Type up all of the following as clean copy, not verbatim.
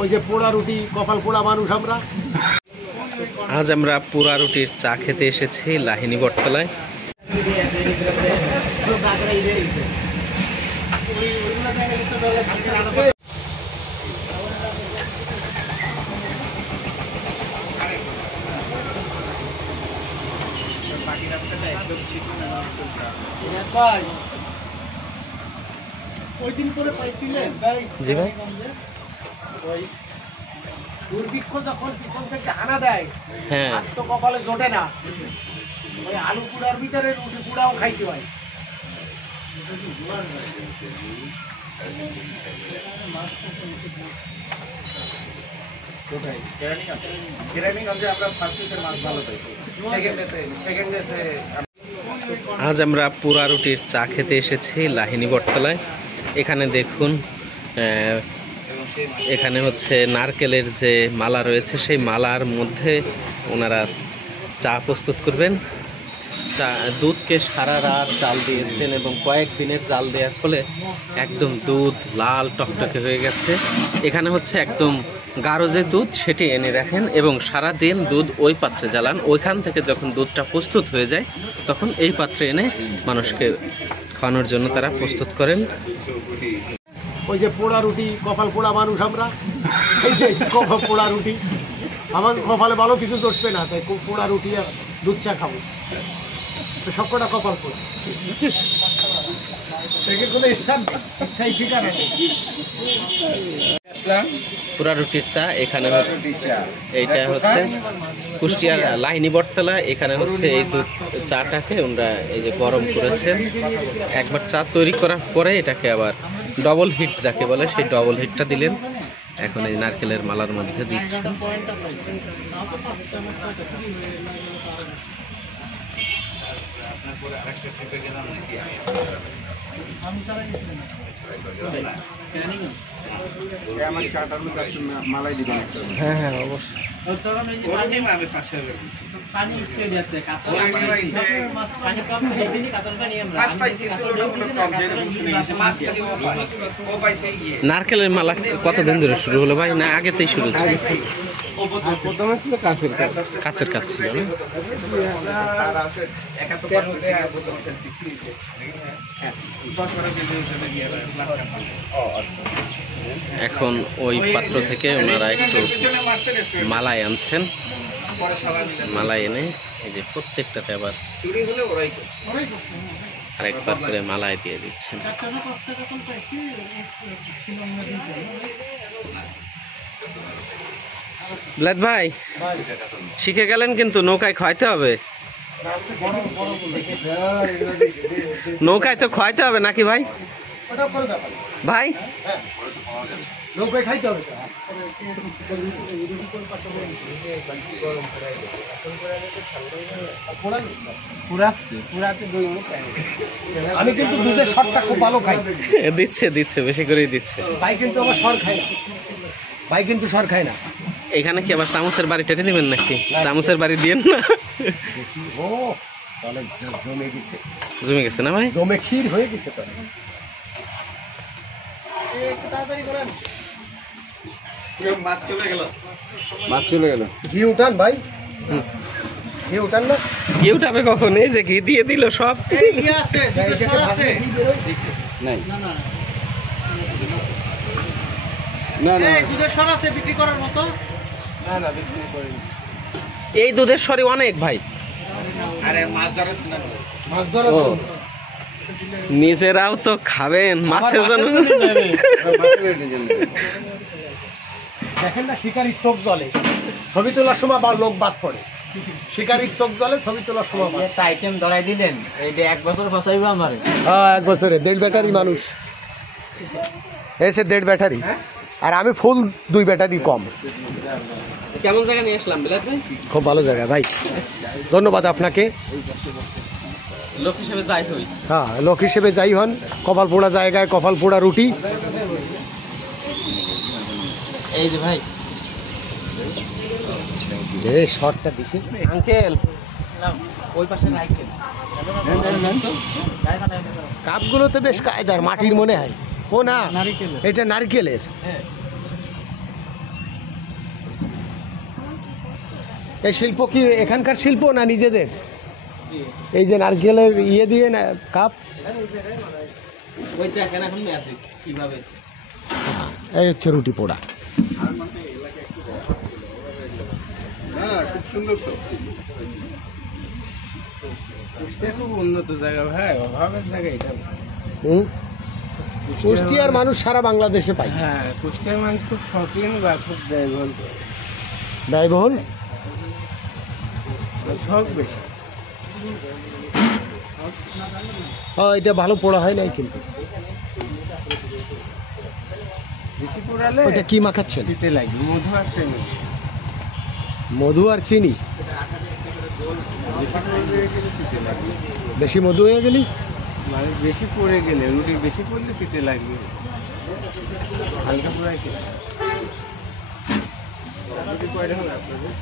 ওই যে পোড়া রুটি, কপাল পোড়া মানুষ আমরা। আজ আমরা পোড়া রুটির চা খেতে এসেছি লাহিনী বটতলায়। ওই দিন করে পাইছিলেন জি ভাই, ওই দুর্ভিক্ষ যখন পিছন থেকে হানা দেয়, হ্যাঁ, আর তো কপালে জোটে না, ওই আলু পুড়ার ভিতরে রুটি পুড়াও খাইতে হয়। আজ আমরা পোড়া রুটির চা খেতে এসেছি লাহিনী বটতলায়। এখানে দেখুন, এখানে হচ্ছে নারকেলের যে মালা রয়েছে সেই মালার মধ্যে ওনারা চা প্রস্তুত করবেন। চা দুধকে সারা রাত জাল দিয়েছেন এবং কয়েক দিনের জাল দেওয়ার ফলে একদম দুধ লাল টকটকে হয়ে গেছে। এখানে হচ্ছে একদম গাঢ় যে দুধ সেটি এনে রাখেন এবং সারা দিন দুধ ওই পাত্রে জ্বালান। ওইখান থেকে যখন দুধটা প্রস্তুত হয়ে যায় তখন এই পাত্রে এনে মানুষকে খাওয়ানোর জন্য তারা প্রস্তুত করেন। ওই যে পোড়া রুটি, কপাল পোড়া মানুষ আমরা, কপাল পোড়া রুটি। আমার কপালে ভালো কিছু জটবে না, তাই পোড়া রুটি আর দুধ চা খাবো, সবকটা কপাল পোড়া। কোনো স্থায়ী ঠিকানা নেই। পোড়া রুটির চা এখানে এইটা হচ্ছে কুষ্টিয়ার লাহিনী বটতলা। এখানে হচ্ছে এই দুধ চাটাকে ওনারা এই যে গরম করেছেন। একবার চা তৈরি করার পরে এটাকে আবার ডবল হিট যাকে বলে সেই ডবল হিটটা দিলেন। এখন এই নারকেলের মালার মধ্যে দিচ্ছেন। হ্যাঁ হ্যাঁ অবশ্যই। নারকেলের মালা কতদিন ধরে শুরু হলো ভাই, না আগেতেই শুরু ছিল? কাছের কাপ ছিল। এখন ওই পাত্র থেকে ওনারা একটু মালাই আনছেন। মালাই এনে এই যে প্রত্যেকটাতে আবার আরেকবার করে মালাই দিয়ে দিচ্ছেন। বিলাত ভাই শিখে গেলেন, কিন্তু নৌকায় খাইতে হবে। নৌকায় তো খাইতে হবে নাকি ভাই? ভাই নৌকায় খাইতে হবে। আমি কিন্তু দুধের শটটা খুব ভালো খাই। দিচ্ছে বেশি করেই দিচ্ছে। ভাই কিন্তু আমার সর খায় না, ভাই কিন্তু সর খায় না। এখানে কি আবার চামচের বাড়ি টেনে নেবেন নাকি? চামচের বাড়ি দিয়েন না। ও তাহলে জমে গেছে না ভাই? জমে ক্ষীর হয়ে গেছে। তো একটু তাড়াতাড়ি করেন। মাছ চলে গেল। ঘি উঠান ভাই, ঘি উঠান না। ঘি উঠাবে কখন? এই যে ঘি দিয়ে দিল সব। এই দুধের সরি অনেক ভাই। নিজেরাও তো খাবেন মাছের জন্য। দেখেন না শিকারির চোখ জ্বলে, ছবি তোলার সময় বা লোক বাদ পড়ে। শিকারির চোখ জ্বলে, ছবি তোলার সময়। একটা আইটেম ধরাই দিলেন, এইটা 1 বছর ফসাইব আমার। হ্যাঁ 1 বছরে 1.5 ব্যাটারি মানুষ এসে 1.5 ব্যাটারি, আর আমি ফুল 2 ব্যাটারি কম। কেমন জায়গা নিয়ে আসলাম বিলাত ভাই? খুব ভালো জায়গা ভাই, ধন্যবাদ আপনাকে। লোক হিসেবে যাই হই। হ্যাঁ লোক হিসেবে যাই হন, কপাল পোড়া জায়গায় কপাল পোড়া রুটি। এই যে ভাই শর্টটা দিছে আঙ্কেল, ওই পাশে নারকেল। কাপগুলো তো বেশ কায়দার, মাটির মনে হয়। ও না, এটা নারকেলের। এই শিল্প কি এখানকার শিল্প না নিজেদের? এই যে নারকেলের ইয়ে দিয়ে না কাপ, ওই দেখেন এখন ম্যাজিক কিভাবে। এই হচ্ছে রুটি পোড়া। খুব সুন্দর তো, খুব উন্নত জায়গা ভাই, অভাবের জায়গা এটা। কুষ্টিয়ার মানুষ সারা বাংলাদেশে পায়। হ্যাঁ, কুষ্টিয়ার মানুষ খুব শৌখিন বা খুব ব্যয়বহুল, ব্যয়বহুল শখ বেশি। এটা ভালো পোড়া হয় নাই কিন্তু। বেশি পোড়ালে ওইটা কি মাখাচ্ছেন? দিতে লাগবে মধু আছে, মধু আর চিনি। বেশি পড়ে গেলে দিতে লাগবে, বেশি মধু হয়ে গেলি মানে বেশি পড়ে গেলে, রুটি বেশি পড়লে দিতে লাগবে, হালকা পোড়ায় খেতে। রুটি কয়টা হলো আপনাদের?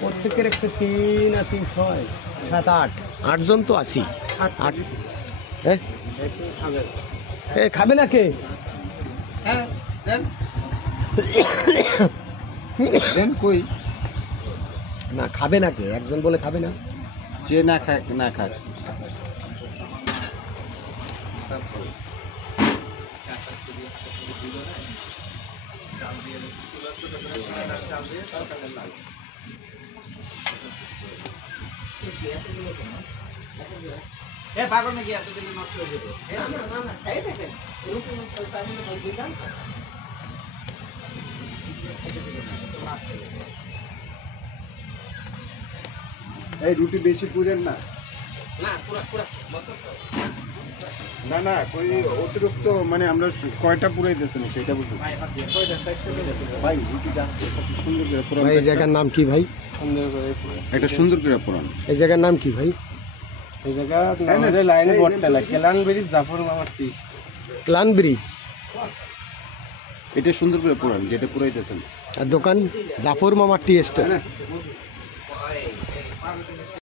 প্রত্যেকের একটা 3 আর 3 6 7 8 8জন তো আছি। 8 এ খাবে না কে? হ্যাঁ দেন কই না খাবে না কে? একজন বলে খাবে না। যে না খাক না খাক। এই রুটি বেশি পুরেন না, না না ওই অতিরিক্ত, মানে আমরা কয়টা পুরাই দিচ্ছেন সেটা বলতেছি ভাই। রুটিটা সুন্দর করে পুরান, ভাই এই জায়গার নাম কি ভাই? সুন্দর করে পুরান, এটা সুন্দর করে পুরান। এই জায়গার নাম কি ভাই? এই জায়গা আমাদের লাইনে বটতলা, কেলান ব্রিজ, জাফর মামার টি। Clan bridge. এটা সুন্দর করে পুরান, যেটা পুরাইতেছেন। আর দোকান জাফর মামার টি স্টোর।